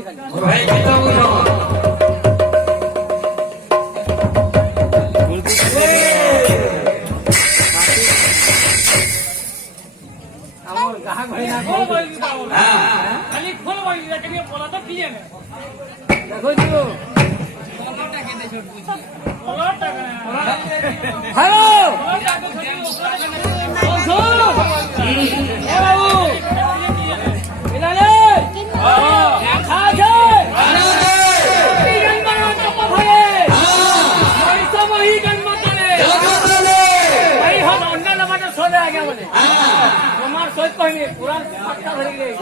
भाई गीता बोलो আমার গাহক ভাই না खोल बोल खाली खोल बोल लेकिन ये बोला तो पिए में দেখো দিও बोला टका হ্যালো बोला टका छोड़ी এ বাবু মিলালে খাছে এই গণনা চপ ভাগে ওই সব এই গণনা করে ভাই হল অন্য নামাজে সোদে আগে বলে তোমার সই কইনি পুরান পাক্কা ধরে গেলে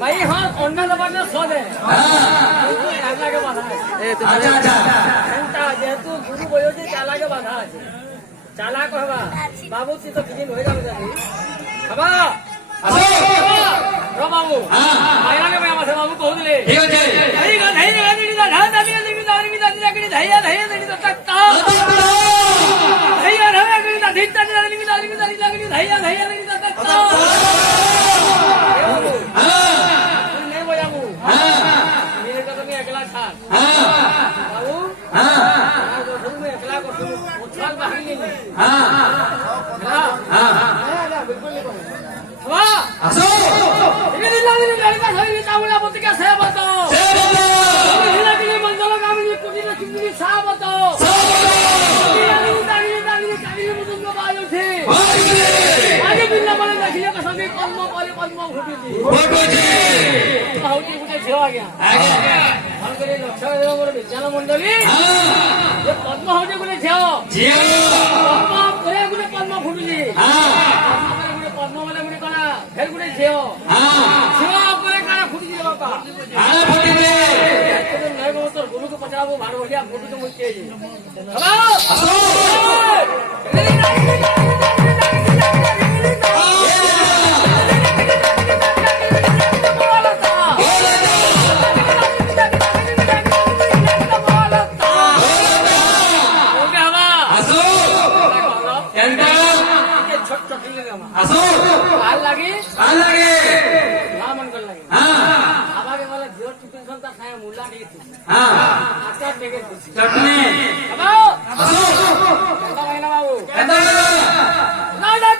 ভাই হল অন্য নামাজে সোদে কিন্তু আল্লাহকে বাধা আছে আচ্ছা আচ্ছা এন্টা যেহেতু গুরু বয়োজি চালাকে বাধা আছে চালাক হবা বাবু তুই তো কিছু হয়ে যাবে জানি হবা আসো रो बाबू माया ने मैं हमसे बाबू कह दिले ঠিক আছে नहीं का नहीं नहीं नहीं धा धा नहीं नहीं धा नहीं धा नहीं धैया धैया नहीं तो तकता धैया धैया नहीं धा धिता नहीं नहीं धा नहीं धा नहीं धैया धैया नहीं तो तकता नहीं बोला बाबू मेरे का तो मैं अकेला था बाबू हां तो शुरू में अकेला को उछाल बाहर नहीं हां हां बिल्कुल नहीं हवा আসো ini lagi ni lagi kan hari tahu lah betul kan saya betul ini lagi ni manjalo kami ni kudi ni kudi saya betul ini lagi kami ni betul ke bayu thi lagi bila mana nak dia kasih palmo hobi di hobi मुझे सेवा गया हम करे लक्ष्य देव मोर विज्ञान मंडली ये पद्म होजे गुने सेवा पद्म करे गुने पद्म फुटली पद्म वाले गुने कना फिर गुने सेवा सेवा करे कना फुटली बाबा আরে ফুটিবে तो नए तो गुरु को पचाबो भार बढ़िया फोटो तो मुझे चाहिए আসো আসো এন্টা আসো ভাল লাগে ভাল লাগে না মন কর লাগে হ্যাঁ আমাকে বলে জিও টিফিন সন্তা খায় মুলা দিয়েছি হ্যাঁ আচার পেকে দিয়েছি চটনি বাবু আসো ভাইনা বাবু এন্টা রাধা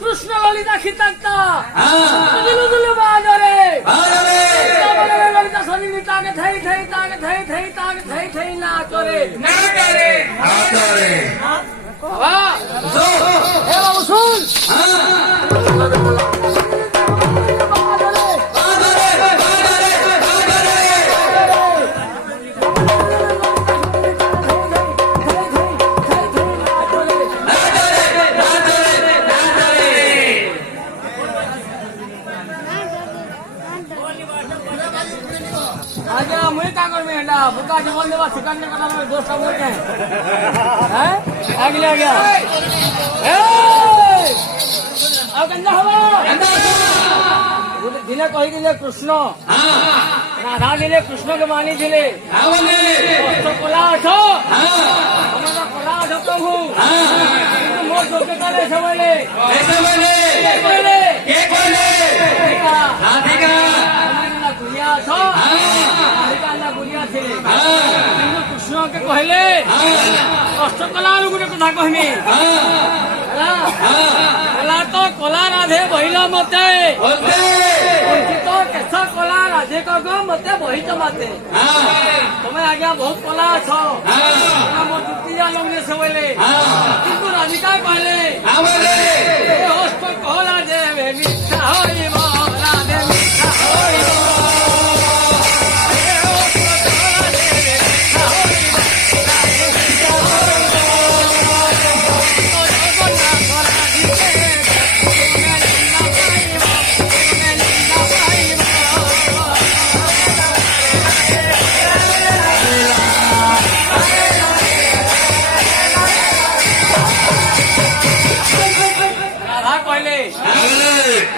কৃষ্ণ ললিতা খিতাক্তা হ্যাঁ দিলু দিলু বাজরে আরে বলে ললিতা সনিনি তাকে থাই থাই তাকে থাই থাই তাকে থাই থাই না করে না করে না করে বাবা আসো হে বাবু শুন হ্যাঁ आगे मुझे क्या कर में हटा बुका जीवन देवा सिकंदर का नाम दोस्त बोल के हैं आगे ले गया अब गंदा हवा दिले कही दिले कृष्ण राधा दिले कृष्ण के मानी दिले तो कोला उठो हमारा कोला उठो प्रभु मोर जोके काले सबले के कोले রাধিকা गुड़िया छो राधिका गुड़िया थे कृष्ण के कहले कष्ट कला गोटे कथा कहमी तो कला राधे बहिला मते तो केश कला राधे कगो मते बहित मते तुम्हें आज्ञा बहुत कला छो मोर जुतिया लगने से बोले किंतु राधिका कहले कष्ट कला देवे मिथ्या होइब राधे मिथ्या होइब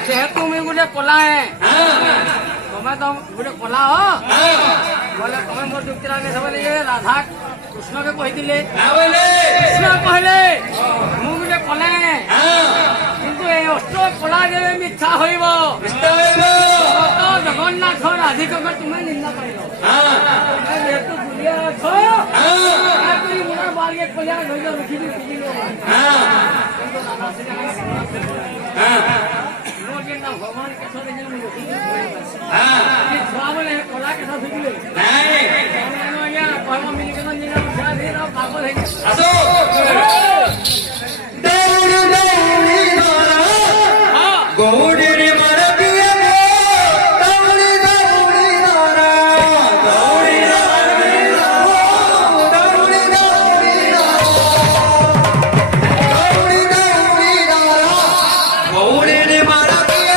जेहेतु मैं गोटे कला है तुम्हें तो गोटे कला हो बोले तुम्हें मोर जुक्ति लगे सब राधा कृष्ण के कही कृष्ण कहले मु गोटे कला है किंतु अष्ट कला जेबे मिथ्या होइब जगत কলিয়া ধৈৰ্য ৰখি দি শিকিলো কিন্তু দাদা চিনাকি মোৰ কিন্তু ভগৱান কেঁচা দেখিলে মই ৰখি দি খোৱাবলৈ কলা কেঁচা থাকিলে কৰ্ম মিলি কেনে নিৰাম খাই দি পাগল হৈ গৈছে গৌড়ের মারা দিয়ে দৌড়ি দৌড়ি ধরা দৌড়ি দৌড়ি দৌড়ি দৌড়ি দৌড়ি দৌড়ি ধরা গৌড়ের মারা দিয়ে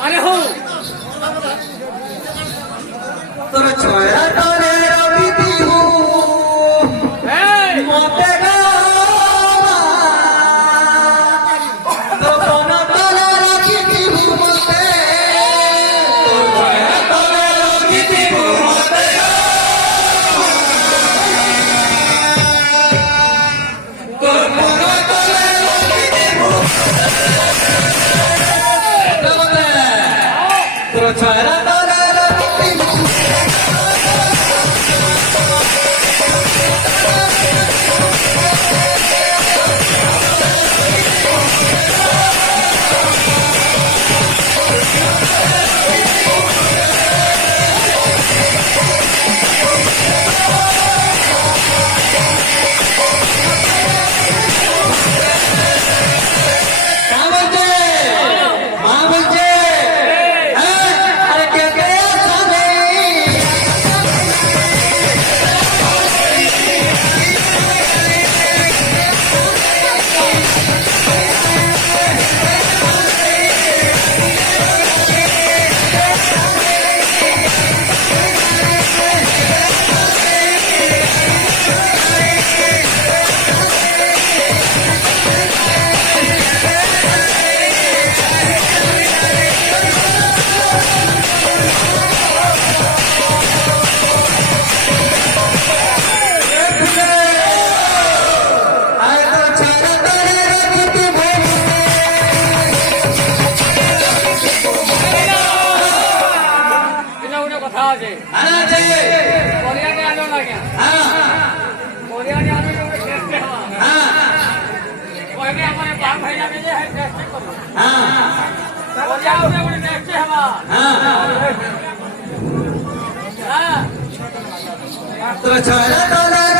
अरे हो তোর ছয়া তলে রবিতি হু মতে গা তো কোন তলে রাখিতি হু মতে তোর ছয়া তলে রবিতি হু মতে গা তোর কোন তলে রবিতি হু তোর ছয়া তলে রবিতি হু কথা আছে કોરિયાને આનો લાગ્યા કોરિયાને આનો ટેસ્ટ લેવા કોઈને અમારે બાપ ભાઈ લાગે છે ટેસ્ટ કરો કોરિયાને કોઈ ટેસ્ટ લેવા তোর ছয়া তলে